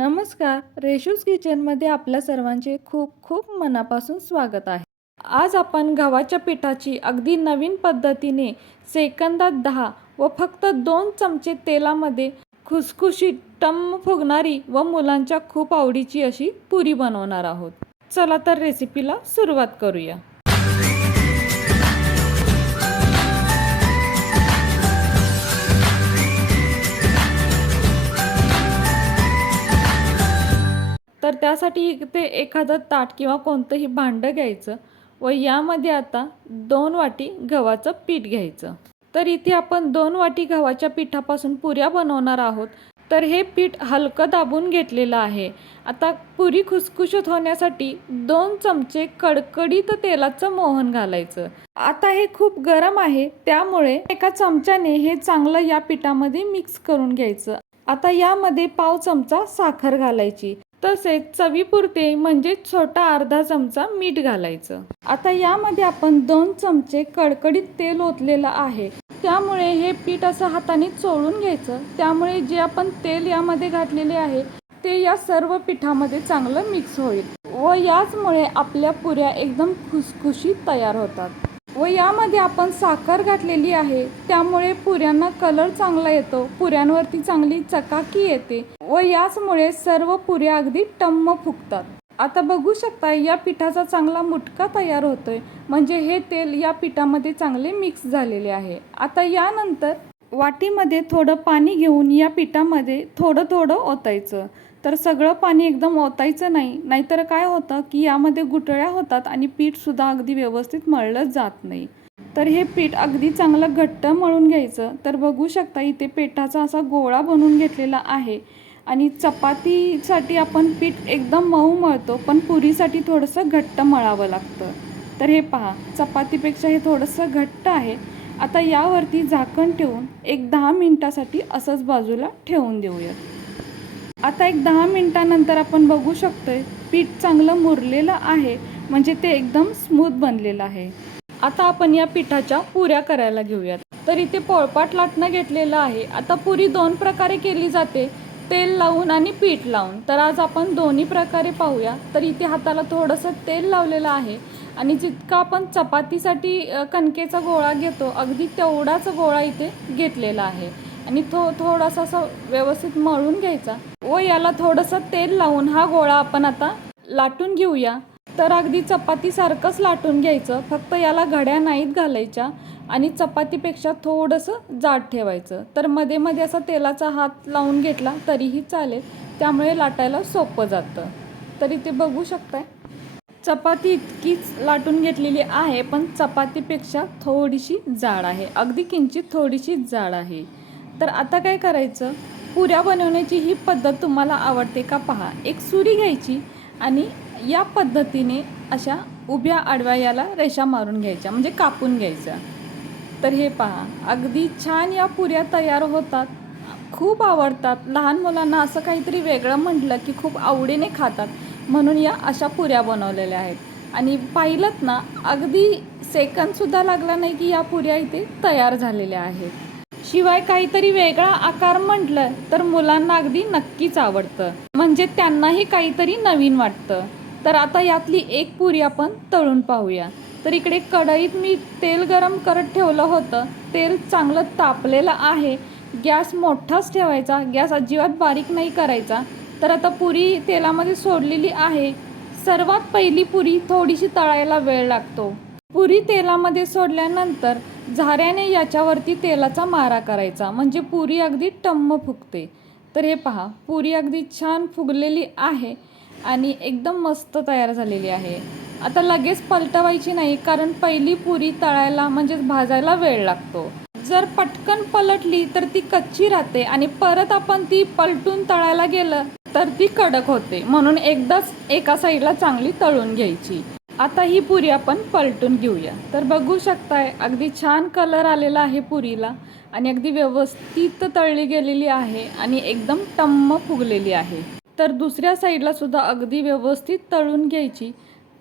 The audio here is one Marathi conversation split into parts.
नमस्कार रेशूज किचनमध्ये आपल्या सर्वांचे खूप खूप मनापासून स्वागत आहे. आज आपण गव्हाच्या पिठाची अगदी नवीन पद्धतीने सेकंदात दहा व फक्त दोन चमचे तेलामध्ये खुसखुशीत टम्म फुगणारी व मुलांच्या खूप आवडीची अशी पुरी बनवणार आहोत. चला तर रेसिपीला सुरुवात करूया. तर त्यासाठी इथे एखादं ताट किंवा कोणतंही भांडं घ्यायचं व यामध्ये आता दोन वाटी गव्हाचं पीठ घ्यायचं. तर इथे आपण दोन वाटी गव्हाच्या पिठापासून पुऱ्या बनवणार आहोत. तर हे पीठ हलकं दाबून घेतलेलं आहे. आता पुरी खुसखुशीत होण्यासाठी दोन चमचे कडकडीत तेलाचं मोहन घालायचं. आता हे खूप गरम आहे त्यामुळे एका चमच्याने हे चांगलं या पिठामध्ये मिक्स करून घ्यायचं. आता यामध्ये पाव चमचा साखर घालायची. तसेच चवीपुरते म्हणजे छोटा अर्धा चमचा मीठ घालायचं. आता यामध्ये आपण दोन चमचे कडकडीत तेल ओतलेलं आहे. त्यामुळे हे पीठ असं हाताने चोळून घ्यायचं. त्यामुळे जे आपण तेल यामध्ये घातलेले आहे ते या सर्व पिठामध्ये चांगलं मिक्स होईल व याचमुळे आपल्या पुऱ्या एकदम खुसखुशीत तयार होतात. व यामध्ये आपण साखर घातलेली आहे. त्यामुळे पुऱ्यांना कलर चांगला येतो. पुऱ्यांवरती चांगली चकाकी येते व याचमुळे सर्व पुऱ्या अगदी टम्म फुगतात. आता बघू शकता या पिठाचा चांगला मुटका तयार होतोय. म्हणजे हे तेल या पिठामध्ये चांगले मिक्स झालेले आहे. आता यानंतर वाटीमध्ये थोडं पाणी घेऊन या पिठामध्ये थोडं थोडं ओतायचं. तर सगळं पाणी एकदम ओतायचं नाही नाहीतर काय होतं की यामध्ये गुटळ्या होतात आणि पीठसुद्धा अगदी व्यवस्थित मळलं जात नाही. तर हे पीठ अगदी चांगलं घट्ट मळून घ्यायचं. तर बघू शकता इथे पिठाचा असा गोळा बनवून घेतलेला आहे. आणि चपातीसाठी आपण पीठ एकदम मऊ मळतो पण पुरीसाठी थोडंसं घट्ट मळावं लागतं. तर हे पहा चपातीपेक्षा हे थोडंसं घट्ट आहे. आता यावरती झाकण ठेवून एक दहा मिनटासाठी असंच बाजूला ठेवून देऊयात. आता एक दहा मिनटानंतर आपण बघू शकतोय पीठ चांगलं मुरलेलं आहे म्हणजे ते एकदम स्मूथ बनलेलं आहे. आता आपण या पिठाच्या पुऱ्या करायला घेऊयात. तर इथे पोळपाट लाटणं घेतलेलं आहे. आता पुरी दोन प्रकारे केली जाते तेल लावून आणि पीठ लावून. तर आज आपण दोन्ही प्रकारे पाहूया. तर इथे हाताला थोडंसं तेल लावलेलं आहे. आणि जितका आपण चपातीसाठी कणकेचा गोळा घेतो अगदी तेवढाच गोळा इथे घेतलेला आहे. आणि थो थोडासा असा व्यवस्थित मळून घ्यायचा. व याला थोडंसं तेल लावून हा गोळा आपण आता लाटून घेऊया. तर अगदी चपातीसारखंच लाटून घ्यायचं. फक्त याला घड्या नाहीत घालायच्या आणि चपातीपेक्षा थोडंसं जाड ठेवायचं. तर मध्ये मध्ये असा तेलाचा हात लावून घेतला तरीही चालेल. त्यामुळे लाटायला सोपं जातं. तरी ते बघू शकताय. चपाती इतकीच लाटून घेतलेली आहे पण चपातीपेक्षा थोडीशी जाड आहे. अगदी किंचित थोडीशी जाड आहे. तर आता काय करायचं? पुऱ्या बनवण्याची ही पद्धत तुम्हाला आवडते का पहा. एक सुरी घ्यायची आणि या पद्धतीने अशा उभ्या आडव्या याला रेषा मारून घ्यायच्या म्हणजे कापून घ्यायचा तर हे पहा. अगदी छान या पुऱ्या तयार होतात. खूप आवडतात. लहान मुलांना असं काहीतरी वेगळं म्हटलं की खूप आवडीने खातात. म्हणून या अशा पुऱ्या बनवलेल्या आहेत. आणि पाहिलं ना अगदी सेकंदसुद्धा लागला नाही की या पुऱ्या इथे तयार झालेल्या आहेत. शिवाय काहीतरी वेगळा आकार म्हटलं तर मुलांना अगदी नक्कीच आवडतं. म्हणजे त्यांनाही काहीतरी नवीन वाटतं. तर आता यातली एक पुरी आपण तळून पाहूया. तर इकडे कढईत मी तेल गरम करत ठेवलं होतं. तेल चांगलं तापलेलं आहे. गॅस मोठाच ठेवायचा. गॅस अजिबात बारीक नाही करायचा. तर आता पुरी तेलामध्ये सोडलेली आहे. सर्वात पहिली पुरी थोडीशी तळायला वेळ लागतो. पुरी तेलामध्ये सोडल्यानंतर झाऱ्याने याच्यावरती तेलाचा मारा करायचा. म्हणजे पुरी अगदी टम्म फुगते. तर हे पहा पुरी अगदी छान फुगलेली आहे आणि एकदम मस्त तयार झालेली आहे. आता लगेच पलटवायची नाही कारण पहिली पुरी तळायला म्हणजेच भाजायला वेळ लागतो. जर पटकन पलटली तर ती कच्ची राहते आणि परत आपण ती पलटून तळायला गेलं तर ती कडक होते. म्हणून एकदाच एका साईडला चांगली तळून घ्यायची. आता ही पुरी आपण पलटून घेऊया. तर बघू शकताय अगदी छान कलर आलेला आहे पुरीला आणि अगदी व्यवस्थित तळली गेलेली आहे आणि एकदम टम्म फुगलेली आहे. तर दुसऱ्या साईडला सुद्धा अगदी व्यवस्थित तळून घ्यायची.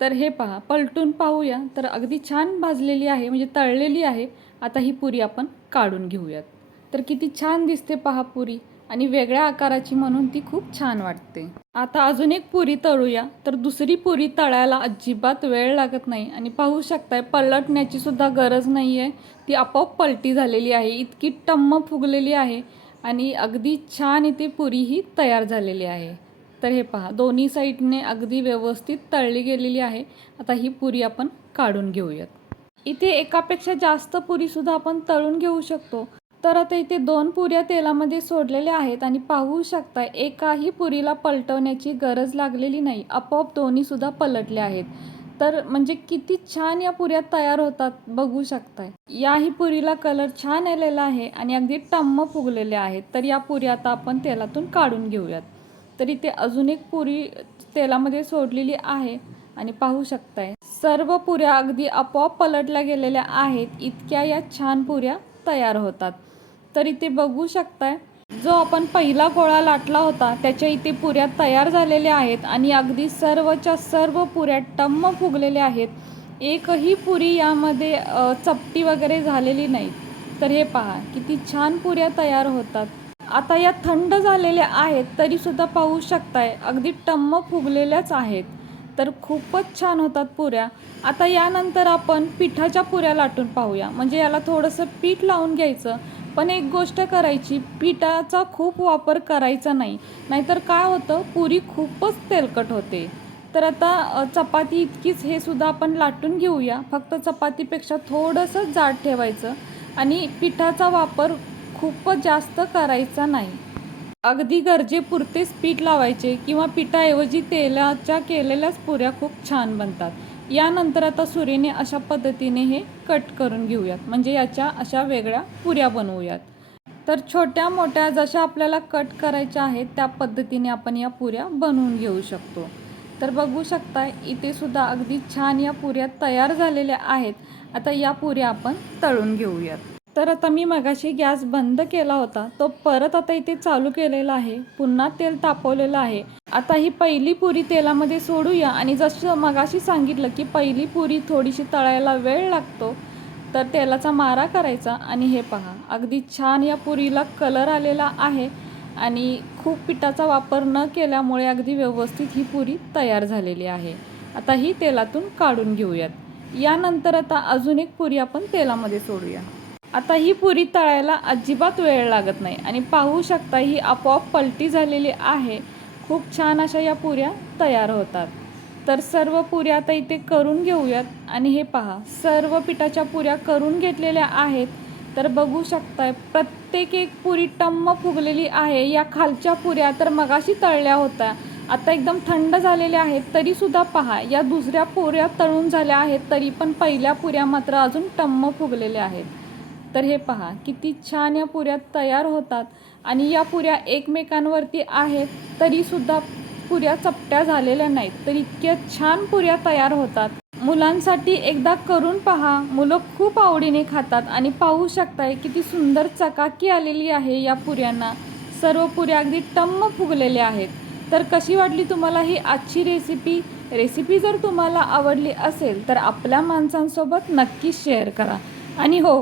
तर हे पहा पलटून पाहूया. तर अगदी छान भाजलेली आहे म्हणजे तळलेली आहे. आता ही पुरी आपण काढून घेऊयात. तर किती छान दिसते पहा पुरी. आणि वेगळ्या आकाराची म्हणून ती खूप छान वाटते. आता अजून एक पुरी तळूया. तर दुसरी पुरी तळायला अजिबात वेळ लागत नाही. आणि पाहू शकताय पलटण्याची सुद्धा गरज नाही आहे ती आपोआप पलटी झालेली आहे. इतकी टम्म फुगलेली आहे. आणि अगदी छान इथे पुरी ही तयार झालेली आहे. तर हे पहा दोन्ही साईडने अगदी व्यवस्थित तळली गेलेली आहे. आता ही पुरी आपण काढून घेऊयात. इथे एकापेक्षा जास्त पुरीसुद्धा आपण तळून घेऊ शकतो. तर आता इथे दोन पुऱ्या तेलामध्ये सोडलेल्या आहेत आणि पाहू शकता एकाही पुरीला पलटवण्याची गरज लागलेली नाही. आपोआप दोन्हीसुद्धा पलटल्या आहेत. तर म्हणजे किती छान या पुऱ्या तयार होतात बघू शकताय. याही पुरीला कलर छान आलेला आहे आणि अगदी टम्म फुगलेल्या आहेत. तर या पुऱ्या आता आपण तेलातून काढून घेऊयात. तर इथे अजून एक पुरी तेलामध्ये सोडलेली आहे आणि पाहू शकताय. सर्व पुऱ्या अगदी आपोआप पलटल्या गेलेल्या आहेत. इतक्या या छान पुऱ्या तयार होतात. तर इथे बघू शकताय. जो आपण पहिला गोळा लाटला होता त्याच्या इथे पुऱ्या तयार झालेल्या आहेत आणि अगदी सर्वच्या सर्व पुऱ्या टम्म फुगलेल्या आहेत. एकही पुरी यामध्ये चपटी वगैरे झालेली नाही. तर हे पहा किती छान पुऱ्या तयार होतात. आता या थंड झालेल्या आहेत तरीसुद्धा पाहू शकताय अगदी टम्म फुगलेल्याच आहेत. तर खूपच छान होतात पुऱ्या. आता यानंतर आपण पिठाच्या पुऱ्या लाटून पाहूया. म्हणजे याला थोडंसं पीठ लावून घ्यायचं. पण एक गोष्ट करायची पिठाचा खूप वापर करायचा नाही. नाहीतर काय होतं पुरी खूपच तेलकट होते. तर आता चपाती इतकीच हे सुद्धा आपण लाटून घेऊया. फक्त चपातीपेक्षा थोडंसं जाड ठेवायचं. आणि पिठाचा वापर खूपच जास्त करायचा नाही. अगदी गरजेपुरतेच पीठ लावायचे किंवा पिठाऐवजी तेलाच्या केलेल्याच पुऱ्या खूप छान बनतात. यानंतर आता सुरीने अशा पद्धतीने हे कट करून घेऊयात. म्हणजे याच्या अशा वेगळ्या पुऱ्या बनवूयात. तर छोट्या मोठ्या जशा आपल्याला कट करायच्या आहेत त्या पद्धतीने आपण या पुऱ्या बनवून घेऊ शकतो. तर बघू शकता इथे सुद्धा अगदी छान या पुऱ्या तयार झालेल्या आहेत. आता या पुऱ्या आपण तळून घेऊयात. तर आता मी मगाशी गॅस बंद केला होता. तो परत आता इथे चालू केलेला आहे. पुन्हा तेल तापवलेलं आहे. आता ही पहिली पुरी तेलामध्ये सोडूया. आणि जसं मगाशी सांगितलं की पहिली पुरी थोडीशी तळायला वेळ लागतो तर तेलाचा मारा करायचा. आणि हे पहा अगदी छान या पुरीला कलर आलेला आहे. आणि खूप पिठाचा वापर न केल्यामुळे अगदी व्यवस्थित ही पुरी तयार झालेली आहे. आता ही तेलातून काढून घेऊयात. यानंतर आता अजून एक पुरी आपण तेलामध्ये सोडूया. आता ही पुरी तळायला अजिबात वेळ लागत नाही. आणि पाहू शकता ही आपोआप पलटी झालेली आहे. खूप छान अशा या पुऱ्या तयार होतात. तर सर्व पुऱ्या आता इथे करून घेऊयात. आणि हे पहा सर्व पिठाच्या पुऱ्या करून घेतलेल्या आहेत. तर बघू शकताय प्रत्येक एक पुरी टम्म फुगलेली आहे. या खालच्या पुऱ्या तर मगाशी तळल्या होत्या. आता एकदम थंड झालेल्या आहेत. तरीसुद्धा पहा या दुसऱ्या पुऱ्या तळून झाल्या आहेत. तरी पण पहिल्या पुऱ्या मात्र अजून टम्म फुगलेल्या आहेत. तर हे पहा किती छान या पुऱ्या तयार होतात आणि या पुऱ्या एकमेकांवरती आहेत तरीसुद्धा पुऱ्या चपट्या झालेल्या नाहीत. तर इतक्या छान पुऱ्या तयार होतात. मुलांसाठी एकदा करून पहा. मुलं खूप आवडीने खातात आणि पाहू शकताय किती सुंदर चकाकी आलेली आहे या पुऱ्यांना. सर्व पुऱ्या अगदी टम्म फुगलेल्या आहेत. तर कशी वाटली तुम्हाला ही आजची रेसिपी रेसिपी जर तुम्हाला आवडली असेल तर आपल्या माणसांसोबत नक्कीच शेअर करा. आणि हो